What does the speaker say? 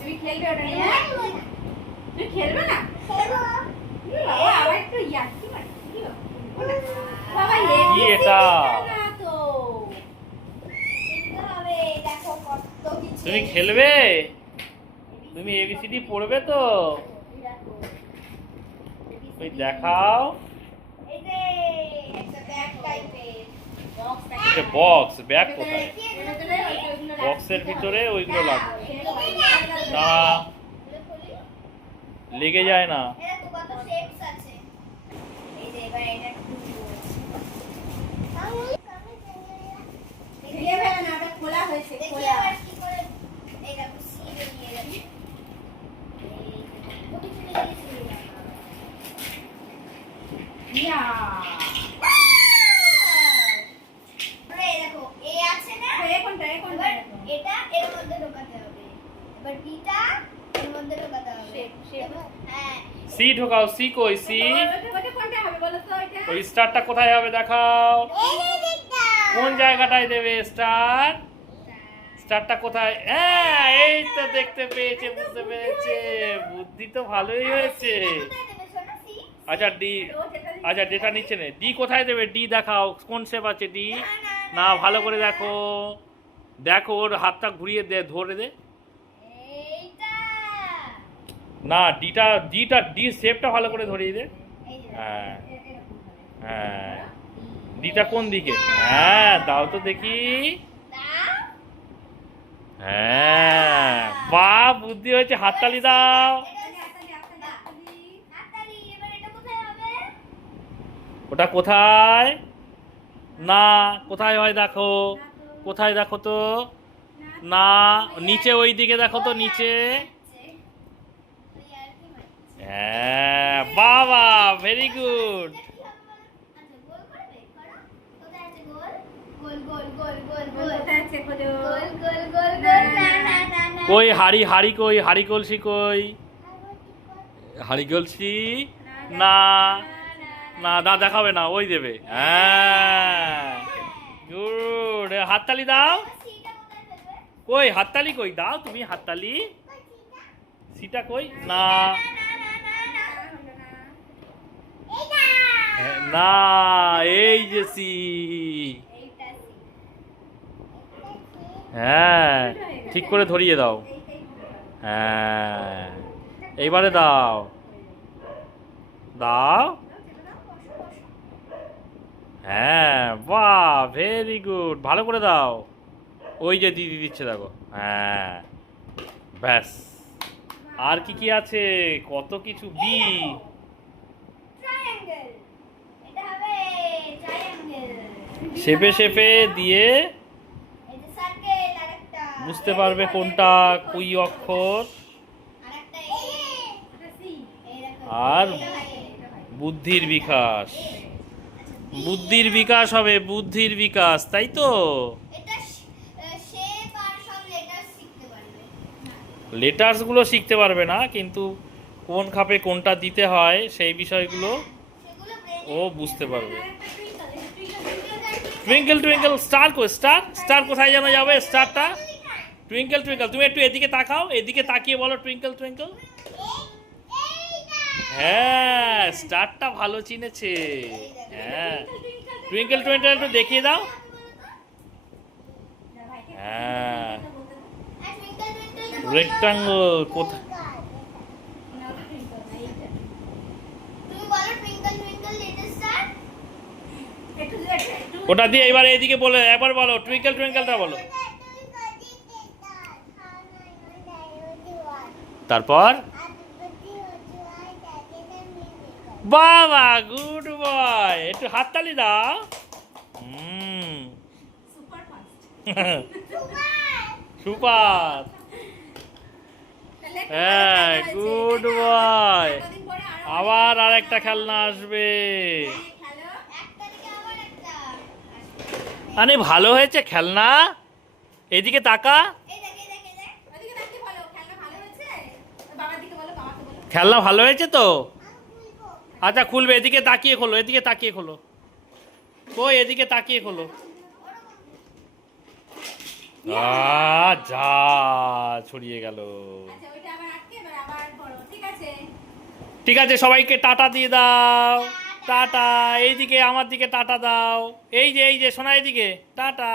তুমি খেলবে ওটা নিয়ে? তুমি খেলবে না? আবার একটু ইয়ার্কি মারি। বাবা কি এটা? তুমি খেলবে? তুমি এবিসিডি পড়বে তো? ওই দেখাও। এটা বক্স, ব্যাগ কোথায়? বক্সের ভিতরে ওইগুলো লাগবে না, লেগে যায় না। খোলা হয়েছে এটা এর মধ্যে ঢোকাতে হবে, এবার ডিটা এর মধ্যে ঢোকাতে হবে। হ্যাঁ, সি ঢোকাও। সি কই? সি কোনটা হবে বলো তো? এটা ওই স্টারটা কোথায় হবে দেখাও। এই দিকটা কোন জায়গাটায় দেবে স্টার? স্টারটা কোথায়? হ্যাঁ, এই তো দেখতে পেয়েছে, বুঝতে পেরেছে। বুদ্ধি তো ভালোই হয়েছে। কোথায় দেবে সোনা? সি আচ্ছা ডি, আচ্ছা ডেটা নিচে নে। ডি কোথায় দেবে? ডি দেখাও কোন শেপ আছে ডি। না, ভালো করে দেখো। দেখো ওর হাতটা ঘুরিয়ে দে, ধরে দে। এইটা না, ডি শেপটা ভালো করে ধরিয়ে দে। এই যে হ্যাঁ হ্যাঁ, ডিটা কোন দিকে? হ্যাঁ, দাও তো দেখি। দাও। হ্যাঁ, বাহ, বুদ্ধি হয়েছে। হাততালি দাও। হাততালি। এবার এটা কোথায় হবে? ওটা কোথায়? না, কোথায় হয় দেখো। কোথায় দেখো তো? না, নিচে, ওই দিকে দেখো তো, নিচে। ওই আর কি মারছে? হ্যাঁ, বাবা, ভেরি গুড। এটা কি হবে বলো? আচ্ছা, গোল করবে? করো। কোথায় আছে গোল? গোল গোল গোল গোল গোল কোথায় আছে খোঁজো? গোল গোল গোল গোল। না না না না। কই হাড়ি কই? হাড়ি কলসি কই? হাড়ি কলসি না, না দা দেখাবে না, ওই দেবে। হ্যাঁ, গুড। হাততালি দাও। এবার সিটা কোথায় ফেলবে? কই হাততালি কই? দাও তুমি হাততালি। সিটা কই? না, হ্যাঁ, না, এই যে সি। এইটা সি। হ্যাঁ, ঠিক করে ধরিয়ে দাও। হ্যাঁ, এইবারে দাও। দাও। হ্যাঁ, বাহ, ভেরি গুড। ভালো করে দাও। ওই যে দিদি দিচ্ছে দেখো। হ্যাঁ, ব্যাস। আর কি কি আছে? কত কিছু। বি। ট্রায়াঙ্গেল। এটা হবে ট্রায়াঙ্গেল। শেপে দিয়ে এই যে সার্কেল আরেকটা। বুঝতে পারবে কোনটা কুই অক্ষর। আরেকটা এই। এই দেখো। আর এটা হয়। বুদ্ধির বিকাশ। বুদ্ধির বিকাশ হবে, বুদ্ধির বিকাশ, তাই তো? এটা শেপ আর সব লেটার শিখতে পারবে। লেটার্সগুলো শিখতে পারবে না, কিন্তু কোন খাপে কোনটা দিতে হয় সেই বিষয়গুলো সেগুলো ব্রেন ও বুঝতে পারবে। টুইঙ্কেল টুইঙ্কেল স্টার কই? স্টার কোথায় যেন যাবে? স্টারটা টুইঙ্কেল টুইঙ্কেল। তুমি একটু এদিকে তাকাও, এদিকে তাকিয়ে বলো টুইঙ্কেল টুইঙ্কেল। হ্যাঁ, স্টারটা ভালো চিনেছে। হ্যাঁ, টুইঙ্কেল টুইঙ্কেল একটু দেখিয়ে দাও। হ্যাঁ, রেক্টাঙ্গল কোথায়? তুমি বলো টুইঙ্কল টুইঙ্কল লিটল স্টার। ওটা দিয়ে এবারে এদিকে বলে একবার বলো টুইঙ্কেল টুইঙ্কেলটা বলো। তারপর বাবা, গুড বয়। একটু হাততালি দাও। সুপার। হ্যাঁ, গুড বয়। আবার আরেকটা খেলনা আসবে। একটা দিকে আবার একটা। আরে ভালো হয়েছে খেলনা। এদিকে তাকা। এই দেখ এই দেখ এই দেখ। ওদিকে তাকিয়ে বলো, খেলনা ভালো হয়েছে? বাবার দিকে বলো, বাবাকে বলো। খেলনা ভালো হয়েছে তো? আচ্ছা খুলবে, এদিকে তাকিয়ে খোলো, এদিকে তাকিয়ে খোলো। কই এদিকে তাকিয়ে খোলো। যা ছড়িয়ে গেল। আচ্ছা ওইটা আবার আটকে এবার আবার করো, ঠিক আছে? ঠিক আছে, সবাইকে টাটা দিয়ে দাও। টাটা। এইদিকে আমার দিকে টাটা দাও। এই যে সোনা, এইদিকে টাটা।